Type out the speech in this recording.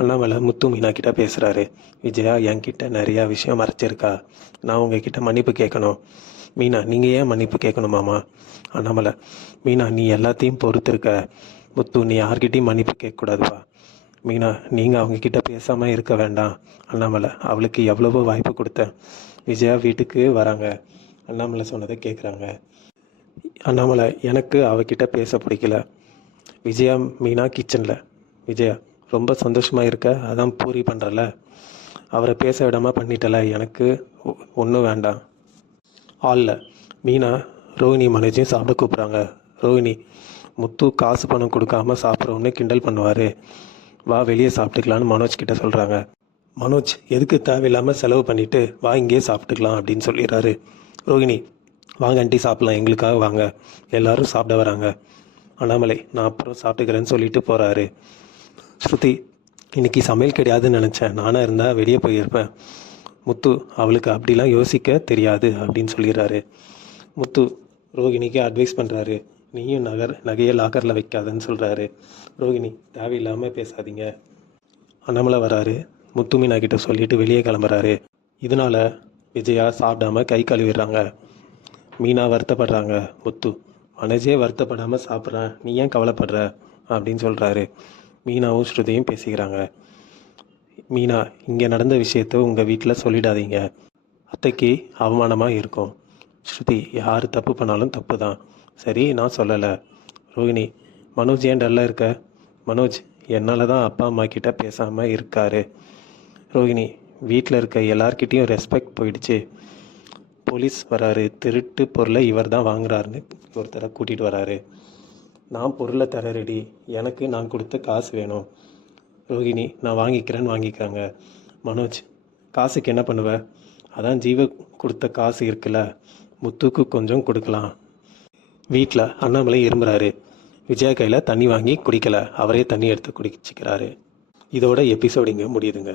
அண்ணாமலை முத்து மீனா கிட்ட பேசுகிறாரு. விஜயா என்கிட்ட நிறையா விஷயம் மறைச்சிருக்கா, நான் உங்ககிட்ட மன்னிப்பு கேட்கணும். மீனா, நீங்கள் ஏன் மன்னிப்பு கேட்கணுமாமா? அண்ணாமலை, மீனா நீ எல்லாத்தையும் பொறுத்திருக்க. முத்து, நீ யார்கிட்டையும் மன்னிப்பு கேட்கக்கூடாதுப்பா. மீனா, நீங்கள் அவங்கக்கிட்ட பேசாமல் இருக்க வேண்டாம். அண்ணாமலை, அவளுக்கு எவ்வளவோ வாய்ப்பு கொடுத்தேன். விஜயா வீட்டுக்கு வராங்க, அண்ணாமலை சொன்னதை கேட்குறாங்க. அண்ணாமலை, எனக்கு அவகிட்ட பேச பிடிக்கல. விஜயா மீனா கிச்சனில். விஜயா, ரொம்ப சந்தோஷமாக இருக்க, அதான் பூரி பண்ணுறல, அவரை பேச விடாமல் பண்ணிட்டல, எனக்கு ஒன்றும் வேண்டாம். ஆளில் மீனா ரோஹிணி மனோஜையும் சாப்பிட கூப்பிட்றாங்க. ரோஹிணி, முத்து காசு பணம் கொடுக்காம சாப்பிட்றோன்னு கிண்டல் பண்ணுவார், வா வெளியே சாப்பிட்டுக்கலான்னு மனோஜ் கிட்ட சொல்கிறாங்க. மனோஜ் எதுக்கு தேவையில்லாமல் செலவு பண்ணிவிட்டு வா இங்கேயே சாப்பிட்டுக்கலாம் அப்படின்னு சொல்லிடுறாரு. ரோஹிணி, வாங்க ஆண்டி சாப்பிட்லாம், எங்களுக்காக வாங்க, எல்லோரும் சாப்பிட வராங்க. அண்ணாமலை, நான் அப்புறம் சாப்பிட்டுக்கிறேன்னு சொல்லிட்டு போகிறாரு. ஸ்ருதி, இன்றைக்கி சமையல் கிடையாதுன்னு நினச்சேன், நானாக இருந்தால் வெளியே போயிருப்பேன். முத்து, அவளுக்கு அப்படிலாம் யோசிக்க தெரியாது அப்படின்னு சொல்லிடுறாரு. முத்து ரோகிணிக்கு அட்வைஸ் பண்ணுறாரு, நீயும் நகையை லாக்கரில் வைக்காதன்னு சொல்கிறாரு. ரோகிணி, தேவையில்லாமல் பேசாதீங்க. அண்ணாமலை வராரு. முத்து மீனா கிட்ட சொல்லிட்டு வெளியே கிளம்புறாரு. இதனால் விஜயா சாப்பிடாம கை கழுவிடுறாங்க. மீனா வருத்தப்படுறாங்க. முத்து, மனசே வருத்தப்படாமல் சாப்பிட்றேன், நீ ஏன் கவலைப்படுற அப்படின்னு சொல்கிறாரு. மீனாவும் ஸ்ருதியும் பேசிக்கிறாங்க. மீனா, இங்கே நடந்த விஷயத்த உங்கள் வீட்டில் சொல்லிடாதீங்க, அத்தைக்கு அவமானமாக இருக்கும். ஸ்ருதி, யார் தப்பு பண்ணாலும் தப்பு தான், சரி நான் சொல்லலை. ரோஹிணி, மனோஜ் ஏன் டல்லாக இருக்க? மனோஜ் என்னால் தான் அப்பா அம்மா கிட்ட பேசாமல் இருக்காரு. ரோஹிணி, வீட்டில் இருக்க எல்லார்கிட்டேயும் ரெஸ்பெக்ட் போயிடுச்சு. போலீஸ் வராரு, திருட்டு பொருளை இவர் தான் வாங்குறாருன்னு ஒருத்தரை கூட்டிகிட்டு வராரு. நான் பொருளை தர ரெடி, எனக்கு நான் கொடுத்த காசு வேணும். ரோஹிணி, நான் வாங்கிக்கிறாங்க. மனோஜ், காசுக்கு என்ன பண்ணுவ? அதான் ஜீவ கொடுத்த காசு இருக்குல்ல, முத்துக்கு கொஞ்சம் கொடுக்கலாம். வீட்டில் அண்ணாமலை இரும்புறாரு. விஜயா கையில் தண்ணி வாங்கி குடிக்கலை, அவரே தண்ணி எடுத்து குடிச்சிக்கிறாரு. இதோட எபிசோடு இங்கே முடியுதுங்க.